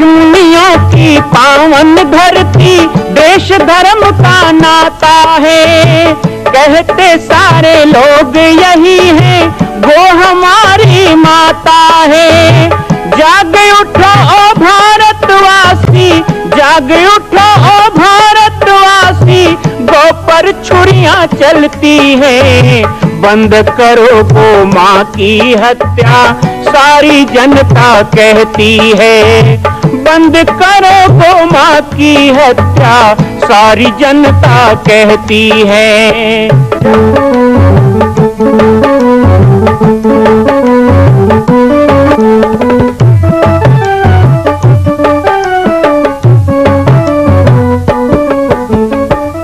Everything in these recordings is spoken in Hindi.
ऋषिमुनियों की पावन धरती, देश धर्म का नाता है। कहते सारे लोग यही है, वो हमारी माता है। जाग उठो ओ भारतवासी, जाग उठो ओ भारतवासी, गौ पर छुरियां चलती है। बंद करो गौ माँ की हत्या, सारी जनता कहती है। बंद करो गौ माँ की हत्या, सारी जनता कहती है।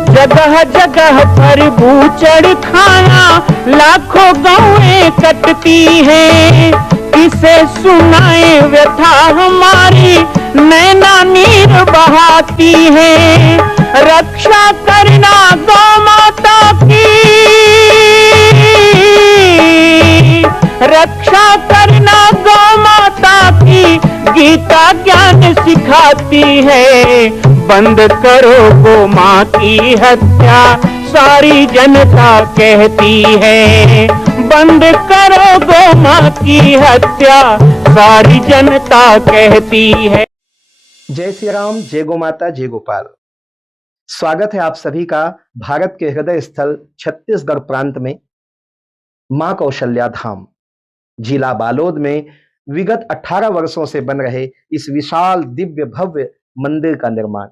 जगह जगह पर बूचड़ खाना, लाखों गौएं कटती हैं। किसे सुनाए व्यथा हमारी, नैना नीर बहाती है। रक्षा करना गौ माता की, रक्षा करना गौ माता की, गीता ज्ञान सिखाती है। बंद करो गौ माँ की हत्या, सारी जनता कहती है। बंद करो गौ माँ की हत्या, सारी जनता कहती है। जय श्री राम, जय गौ माता, जय गोपाल। स्वागत है आप सभी का भारत के हृदय स्थल छत्तीसगढ़ प्रांत में मां कौशल्या धाम जिला बालोद में विगत 18 वर्षों से बन रहे इस विशाल दिव्य भव्य मंदिर का निर्माण।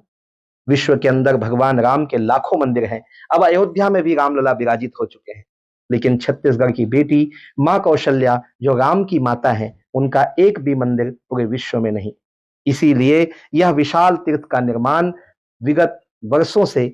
विश्व के अंदर भगवान राम के लाखों मंदिर हैं। अब अयोध्या में भी रामलला विराजित हो चुके हैं, लेकिन छत्तीसगढ़ की बेटी मां कौशल्या जो राम की माता है, उनका एक भी मंदिर पूरे विश्व में नहीं। इसीलिए यह विशाल तीर्थ का निर्माण विगत वर्षों से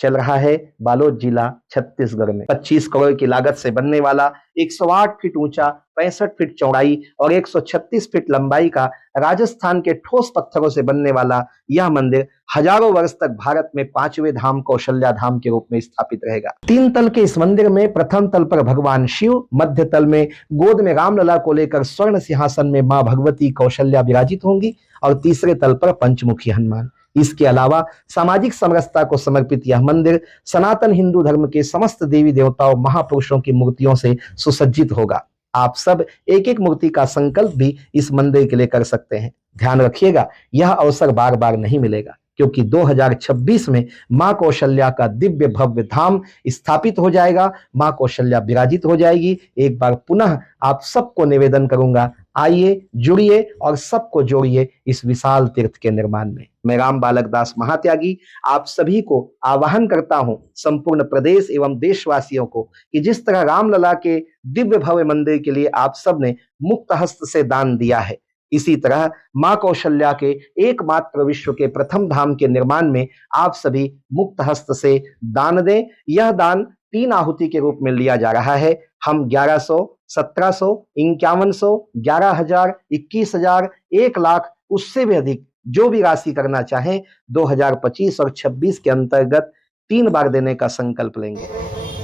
चल रहा है बालोद जिला छत्तीसगढ़ में। 25 करोड़ की लागत से बनने वाला 108 फीट ऊंचा, 65 फीट चौड़ाई और 136 फीट लंबाई का राजस्थान के ठोस पत्थरों से बनने वाला यह मंदिर हजारों वर्ष तक भारत में 5वें धाम कौशल्या धाम के रूप में स्थापित रहेगा। 3 तल के इस मंदिर में प्रथम तल पर भगवान शिव, मध्य तल में गोद में रामलला को लेकर स्वर्ण सिंहासन में मां भगवती कौशल्या विराजित होंगी और तीसरे तल पर पंचमुखी हनुमान। इसके अलावा सामाजिक समरसता को समर्पित यह मंदिर सनातन हिंदू धर्म के समस्त देवी देवताओं महापुरुषों की मूर्तियों से सुसज्जित होगा। आप सब एक एक मूर्ति का संकल्प भी इस मंदिर के लिए कर सकते हैं। ध्यान रखिएगा, यह अवसर बार बार नहीं मिलेगा, क्योंकि 2026 में मां कौशल्या का दिव्य भव्य धाम स्थापित हो जाएगा। मां कौशल्या विराजित हो जाएगी। एक बार पुनः आप सबको निवेदन करूंगा, आइए, जुड़िए और सबको जोड़िए इस विशाल तीर्थ के निर्माण में। मैं राम बालक दास महात्यागी आप सभी को आह्वान करता हूं, संपूर्ण प्रदेश एवं देशवासियों को, कि जिस तरह रामलला के दिव्य भव्य मंदिर के लिए आप सब ने मुक्त हस्त से दान दिया है, इसी तरह मां कौशल्या के एकमात्र विश्व के प्रथम धाम के निर्माण में आप सभी मुक्त हस्त से दान दें। यह दान 3 आहुति के रूप में लिया जा रहा है। हम 1100, 1700, 5100, 11,000, 21,000, 1 लाख, उससे भी अधिक जो भी राशि करना चाहें 2025 और 26 के अंतर्गत 3 बार देने का संकल्प लेंगे।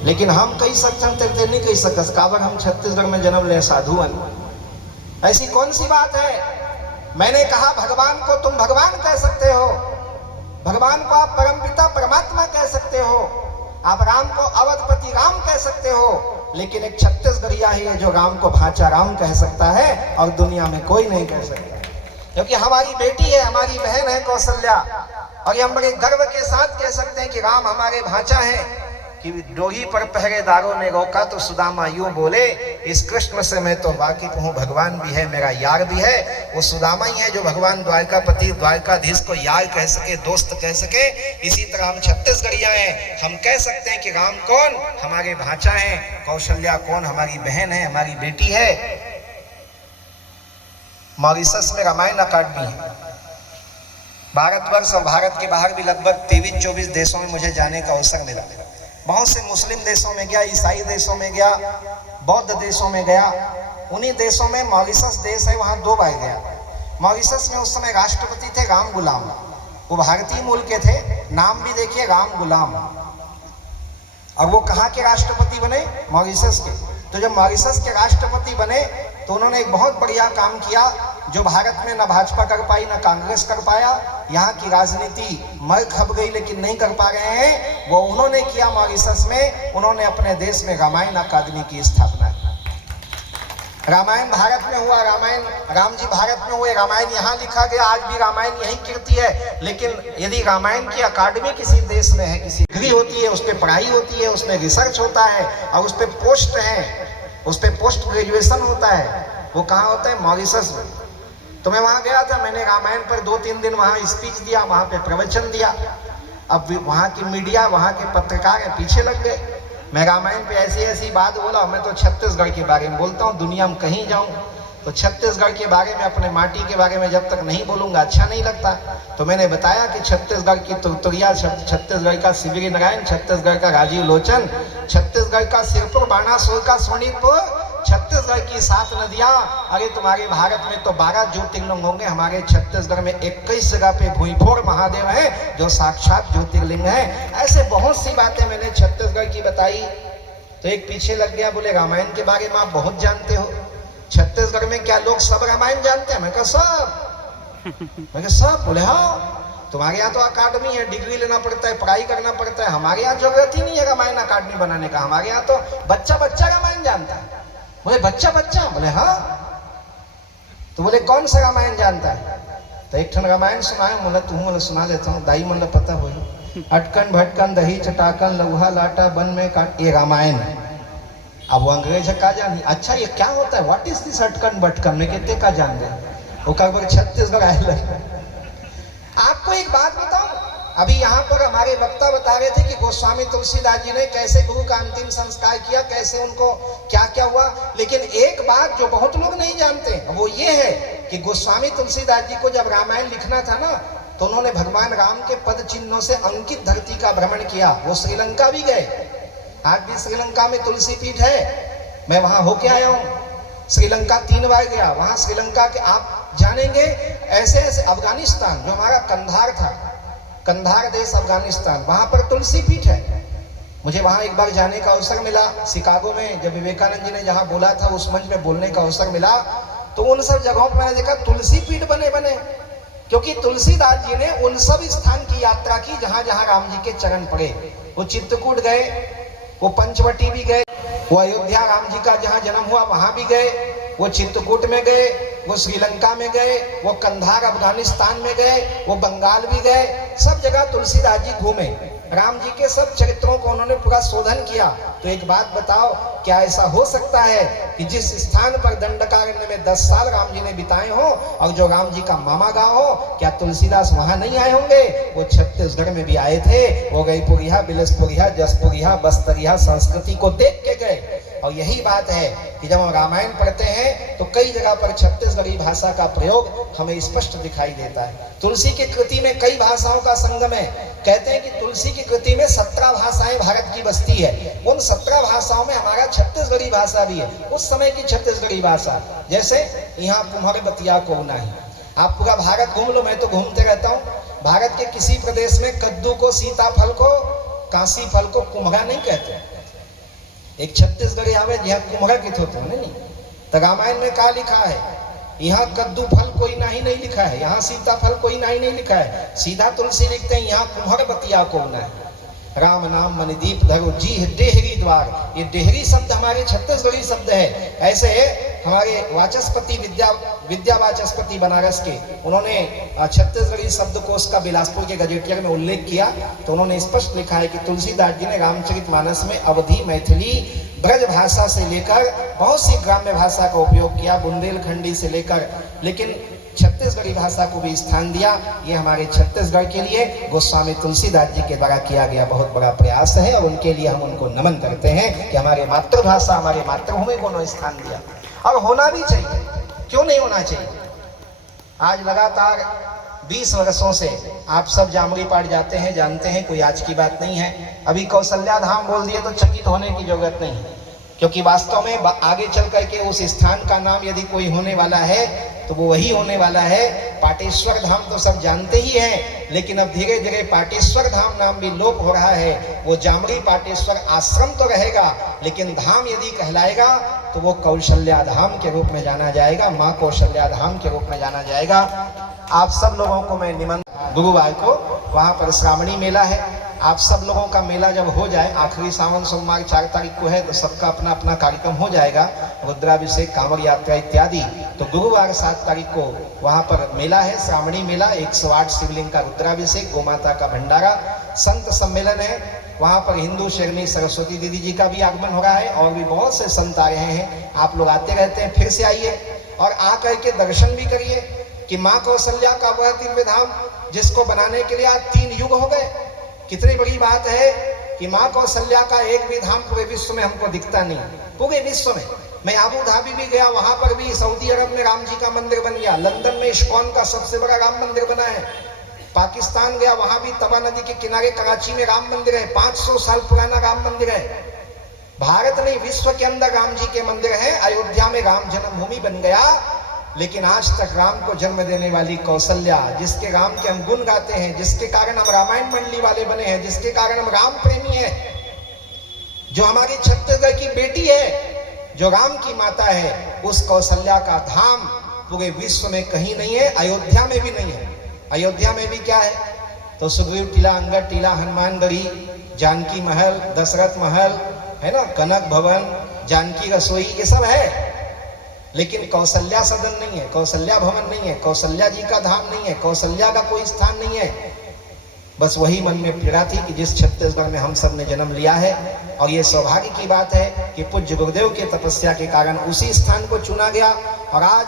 लेकिन हम कई सकते नहीं कही सकते काबर हम छत्तीसगढ़ में जन्म ले साधु हैं। ऐसी कौन सी बात है? मैंने कहा भगवान को तुम भगवान कह सकते हो, भगवान को आप परमपिता परमात्मा कह सकते हो, आप राम को अवधपति राम कह सकते हो, लेकिन एक छत्तीसगढ़िया ही है जो राम को भांचा राम कह सकता है और दुनिया में कोई नहीं कह सकता। क्योंकि हमारी बेटी है, हमारी बहन है कौशल्या, और ये हम बड़े गर्व के साथ कह सकते हैं कि राम हमारे भांचा है। कि डोही पर पहरेदारों ने रोका तो सुदामा यूं बोले, इस कृष्ण से मैं तो वाकिफ हूँ, भगवान भी है मेरा यार भी है। वो सुदामा ही है जो भगवान द्वारकापति द्वारकाधीश को यार कह सके, दोस्त कह सके। इसी तरह हम छत्तीसगढ़िया हैं, हम कह सकते हैं कि राम कौन? हमारे भांचा है। कौशल्या कौन? हमारी बहन है, हमारी बेटी है। मॉरिशस में रामायण अकादमी है। भारतवर्ष और भारत के बाहर भी लगभग 23-24 देशों में मुझे जाने का अवसर मिला। बहुत से मुस्लिम देशों में गया, ईसाई देशों में गया, बौद्ध देशों में गया। उन्हीं देशों में मॉरिशस देश है, वहाँ 2 बार गया। मॉरिशस में उस समय राष्ट्रपति थे राम गुलाम, वो भारतीय मूल के थे। नाम भी देखिए, राम गुलाम। और वो कहाँ के राष्ट्रपति बने? मॉरिशस के। तो जब मॉरिशस के राष्ट्रपति बने तो उन्होंने एक बहुत बढ़िया काम किया जो भारत में न भाजपा कर पाई न कांग्रेस कर पाया, यहाँ की राजनीति मर खप गई लेकिन नहीं कर पा रहे हैं, वो उन्होंने किया मॉरिशस में। उन्होंने अपने देश में रामायण अकादमी की स्थापना की। रामायण भारत में हुआ, रामायण राम जी भारत में हुए, रामायण यहाँ लिखा गया, आज भी रामायण यही कीर्ति है। लेकिन यदि रामायण की अकादमी किसी देश में है, किसी डिग्री होती है, उस पर पढ़ाई होती है, उसमें रिसर्च होता है और उस पर पोस्ट है, उस पर पोस्ट ग्रेजुएशन होता है, वो कहाँ होता है? मॉरिशस में। तो मैं वहाँ गया था, मैंने रामायण पर 2-3 दिन वहाँ स्पीच दिया, वहाँ पे प्रवचन दिया। अब वहाँ की मीडिया, वहाँ के पत्रकार पीछे लग गए। मैं रामायण पे ऐसी ऐसी बात बोला। मैं तो छत्तीसगढ़ के बारे में बोलता हूँ, दुनिया में कहीं जाऊँ तो छत्तीसगढ़ के बारे में, अपने माटी के बारे में जब तक नहीं बोलूँगा अच्छा नहीं लगता। तो मैंने बताया कि छत्तीसगढ़ की तुरतुरिया, छत्तीसगढ़ का शिवरी नारायण, छत्तीसगढ़ का राजीव लोचन, छत्तीसगढ़ का सिरपुर, बाणासुर का सोनीतपुर, छत्तीसगढ़ की 7 नदियाँ। अरे तुम्हारे भारत में तो 12 ज्योतिर्लिंग होंगे, हमारे छत्तीसगढ़ में 21 जगह पे भूईफोड़ महादेव हैं जो साक्षात ज्योतिर्लिंग हैं। ऐसे बहुत सी बातें मैंने छत्तीसगढ़ की बताई। तो एक पीछे लग गया, बोले रामायण के बारे में आप बहुत जानते हो, छत्तीसगढ़ में क्या लोग सब रामायण जानते हैं? मैं कहा सब। मैं कहा सब? बोले हाँ, तुम्हारे यहाँ तो अकादमी है, डिग्री लेना पड़ता है, पढ़ाई करना पड़ता है, हमारे यहाँ जरूरत ही नहीं है रामायण अकादमी बनाने का, हमारे यहाँ तो बच्चा बच्चा रामायण जानता है। बोले बच्चा बच्चा? बोले हाँ। तो बोले कौन सा रामायण जानता है? तो एक ठन रामायण सुनाए। बोला तू मैं सुना देता हूँ, दाई मन पता हो। अटकन भटकन दही चटाकन लौहा लाटा बन में काट, ये रामायण है। अब वो अंग्रेज का जानी, अच्छा ये क्या होता है, व्हाट इज दिस अटकन भटकन में, कहते का जान रहे वो का छत्तीसगढ़ आए लगे। आपको एक बात बताऊं, अभी यहाँ पर हमारे वक्ता बता रहे थे कि गोस्वामी तुलसीदास जी ने कैसे गुरु का अंतिम संस्कार किया, कैसे उनको क्या क्या हुआ। लेकिन एक बात जो बहुत लोग नहीं जानते वो ये है कि गोस्वामी तुलसीदास जी को जब रामायण लिखना था ना, तो उन्होंने भगवान राम के पद चिन्हों से अंकित धरती का भ्रमण किया। वो श्रीलंका भी गए, आज भी श्रीलंका में तुलसी पीठ है, मैं वहां होके आया हूँ। श्रीलंका 3 बार गया, वहां श्रीलंका के आप जानेंगे ऐसे ऐसे, अफगानिस्तान जो हमारा कंधार था, कंधार देश अफगानिस्तान, वहां पर तुलसी पीठ है। मुझे वहां एक बार जाने का अवसर मिला, शिकागो में जब विवेकानंद जी ने जहां बोला था उस मंच में बोलने का अवसर मिला, तो उन सब जगहों पर मैंने देखा तुलसी पीठ बने बने, क्योंकि तुलसीदास जी ने उन सब स्थान की यात्रा की जहां जहां राम जी के चरण पड़े। वो चित्रकूट गए, वो पंचवटी भी गए, वो अयोध्या राम जी का जहां जन्म हुआ वहां भी गए, वो चित्रकूट में गए, वो श्रीलंका में गए, वो कंधार अफगानिस्तान में गए, वो बंगाल भी गए, सब जगह तुलसीदास जी घूमे। राम जी के सब चरित्रों को उन्होंने पूरा शोधन किया। तो एक बात बताओ, क्या ऐसा हो सकता है कि जिस स्थान पर दंडकारण्य में 10 साल राम जी ने बिताए हो और जो राम जी का मामा गांव हो, क्या तुलसीदास वहां नहीं आए होंगे? वो छत्तीसगढ़ में भी आए थे, वो गईपुरिया, बिलसपुरिया, जसपुरिया, बस्तरिया संस्कृति को देख के गए। और यही बात है कि जब हम रामायण पढ़ते हैं तो कई जगह पर छत्तीसगढ़ी भाषा का प्रयोग हमें स्पष्ट दिखाई देता है। तुलसी की कृति में कई भाषाओं का संगम है। कहते हैं कि तुलसी की कृति में 17 भाषाएं भारत की बसती है। उन 17 भाषाओं में हमारा छत्तीसगढ़ी भाषा भी है, उस समय की छत्तीसगढ़ी भाषा। जैसे यहाँ कुम्हर बतिया को नहीं, आप पूरा भारत घूम लो, मैं तो घूमते रहता हूँ, भारत के किसी प्रदेश में कद्दू को, सीताफल को, कांसी फल को कुम्हरा नहीं कहते। एक छत्तीसगढ़ी आवे यहाँ कुम्हरा कित होते हैं नहीं। तो रामायण में क्या लिखा है? यहाँ कद्दू फल कोई नहीं लिखा है, यहाँ सीताफल कोई नहीं लिखा है, सीधा तुलसी लिखते हैं यहाँ कुम्हर बतिया को न है। राम नाम मणिदीप धरो जी डेहरी द्वार, ये डेहरी शब्द हमारे छत्तीसगढ़ी शब्द है। ऐसे हमारे वाचस्पति विद्या वाचस्पति बनारस के, उन्होंने छत्तीसगढ़ी शब्दकोश का बिलासपुर के गजेटियर में उल्लेख किया, तो उन्होंने स्पष्ट लिखा है कि तुलसीदास जी ने रामचरितमानस में अवधी, मैथिली, ब्रज भाषा से लेकर बहुत सी ग्राम्य भाषा का उपयोग किया, बुंदेलखंडी से लेकर, लेकिन छत्तीसगढ़ी भाषा को भी स्थान दिया। ये हमारे छत्तीसगढ़ के लिए गोस्वामी तुलसीदास जी के द्वारा किया गया बहुत बड़ा प्रयास है और उनके लिए हम उनको नमन करते हैं कि हमारे मातृभाषा, हमारे मातृभूमि को उन्होंने स्थान दिया। और होना भी चाहिए, क्यों नहीं होना चाहिए? आज लगातार 20 वर्षों से आप सब जामुरी पाठ जाते हैं, जानते हैं, कोई आज की बात नहीं है। अभी कौशल्या धाम बोल दिए तो चकित होने की जरूरत नहीं है। क्योंकि वास्तव में आगे चल करके उस स्थान का नाम यदि कोई होने वाला है तो वो वही होने वाला है। पाटेश्वर धाम तो सब जानते ही हैं, लेकिन अब धीरे धीरे पाटेश्वर धाम नाम भी लोप हो रहा है। वो जामरी पाटेश्वर आश्रम तो रहेगा, लेकिन धाम यदि कहलाएगा तो वो कौशल्या धाम के रूप में जाना जाएगा, माँ कौशल्या धाम के रूप में जाना जाएगा। आप सब लोगों को मैं निमंत्रण, गुरुवार को वहाँ पर श्रावणी मेला है। आप सब लोगों का मेला जब हो जाए, आखिरी सावन सोमवार 4 तारीख को है, तो सबका अपना अपना कार्यक्रम हो जाएगा, रुद्राभिषेक, कांवड़ यात्रा इत्यादि। तो गुरुवार 7 तारीख को वहाँ पर मेला है, श्रावणी मेला, 108 शिवलिंग का रुद्राभिषेक, गोमाता का भंडारा, संत सम्मेलन है। वहाँ पर हिंदू शेरनी सरस्वती दीदी जी का भी आगमन हो रहा है और भी बहुत से संत आ रहे हैं। आप लोग आते रहते हैं, फिर से आइए और आ करके दर्शन भी करिए कि माँ कौशल्या का वह दिव्य धाम जिसको बनाने के लिए आज 3 युग हो गए। कितनी बड़ी बात है कि माँ कौशल्या का एक भी धाम पूरे विश्व में हमको दिखता नहीं, पूरे विश्व में। मैं अबू धाबी भी गया, वहां पर भी सऊदी अरब में राम जी का मंदिर बन गया, लंदन में इस्कॉन का सबसे बड़ा राम मंदिर बना है, पाकिस्तान गया वहां भी तवा नदी के किनारे कराची में राम मंदिर है, 500 साल पुराना राम मंदिर है। भारत नहीं, विश्व के अंदर राम जी के मंदिर है। अयोध्या में राम जन्मभूमि बन गया, लेकिन आज तक राम को जन्म देने वाली कौशल्या, जिसके राम के हम गुण गाते हैं, जिसके कारण हम रामायण मंडली वाले बने हैं, जिसके कारण हम राम प्रेमी हैं, जो हमारी छत्तीसगढ़ की बेटी है, जो राम की माता है, उस कौशल्या का धाम पूरे विश्व में कहीं नहीं है, अयोध्या में भी नहीं है। अयोध्या में भी क्या है तो सुग्रीव टीला, अंगद टीला, हनुमानगढ़ी, जानकी महल, दशरथ महल है ना, कनक भवन, जानकी रसोई, ये सब है। लेकिन कौशल्या सदन नहीं है, कौशल्या भवन नहीं है, कौशल्या जी का धाम नहीं है, कौशल्या का कोई स्थान नहीं है। बस वही मन में पीड़ा थी कि जिस छत्तीसगढ़ में हम सब ने जन्म लिया है, और ये सौभाग्य की बात है कि पूज्य गुरुदेव के तपस्या के कारण उसी स्थान को चुना गया। और आज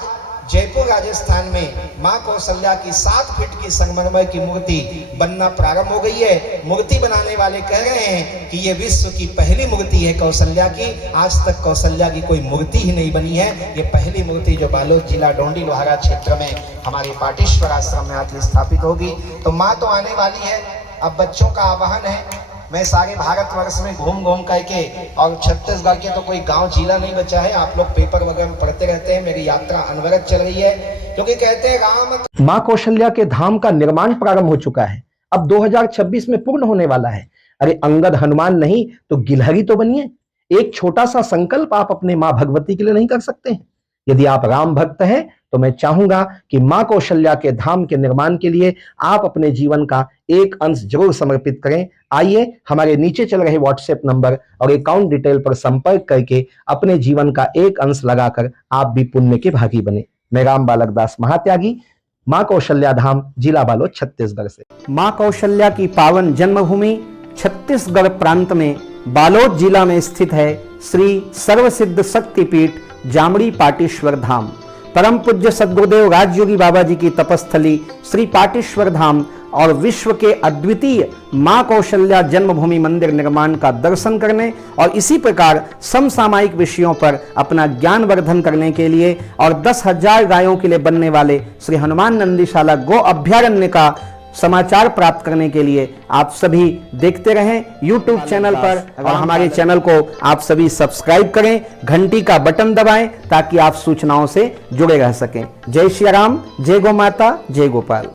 जयपुर राजस्थान में माँ कौशल्या की 7 फीट की संगमरमर की मूर्ति बनना प्रारंभ हो गई है। मूर्ति बनाने वाले कह रहे हैं कि ये विश्व की पहली मूर्ति है कौशल्या की। आज तक कौशल्या की कोई मूर्ति ही नहीं बनी है, ये पहली मूर्ति जो बालोद जिला डोंडी लोहारा क्षेत्र में हमारे पाटेश्वर आश्रम में आकर स्थापित होगी। तो माँ तो आने वाली है। अब बच्चों का आह्वान है, मैं सारे भारतवर्ष में घूम घूम करके, और छत्तीसगढ़ के तो कोई गांव जिला नहीं बचा है, आप लोग पेपर वगैरह में पढ़ते रहते हैं, मेरी यात्रा अनवरत चल रही है, क्योंकि कहते हैं राम। मां कौशल्या के धाम का निर्माण प्रारंभ हो चुका है, अब 2026 में पूर्ण होने वाला है। अरे अंगद हनुमान नहीं तो गिलहरी तो बनिए। एक छोटा सा संकल्प आप अपने मां भगवती के लिए नहीं कर सकते हैं? यदि आप राम भक्त हैं तो मैं चाहूंगा कि मां कौशल्या के धाम के निर्माण के लिए आप अपने जीवन का एक अंश जरूर समर्पित करें। आइए हमारे नीचे चल रहे व्हाट्सएप नंबर और अकाउंट डिटेल पर संपर्क करके अपने जीवन का एक अंश लगाकर आप भी पुण्य के भागी बने। मैं राम बालक दास महात्यागी, मां कौशल्या धाम, जिला बालोद, छत्तीसगढ़ से। मां कौशल्या की पावन जन्मभूमि छत्तीसगढ़ प्रांत में बालोद जिला में स्थित है श्री सर्वसिद्ध शक्तिपीठ जामड़ी पाटेश्वर धाम। परम पूज्य सद्गुरुदेव राजयोगी बाबा जी की तपस्थली श्री पाटेश्वर धाम और विश्व के अद्वितीय मां कौशल्या जन्मभूमि मंदिर निर्माण का दर्शन करने और इसी प्रकार समसामयिक विषयों पर अपना ज्ञानवर्धन करने के लिए और 10,000 गायों के लिए बनने वाले श्री हनुमान नंदीशाला गो अभ्यारण्य का समाचार प्राप्त करने के लिए आप सभी देखते रहें YouTube चैनल पर, और हमारे चैनल को आप सभी सब्सक्राइब करें, घंटी का बटन दबाएं ताकि आप सूचनाओं से जुड़े रह सकें। जय श्री राम, जय गौ माता, जय गोपाल।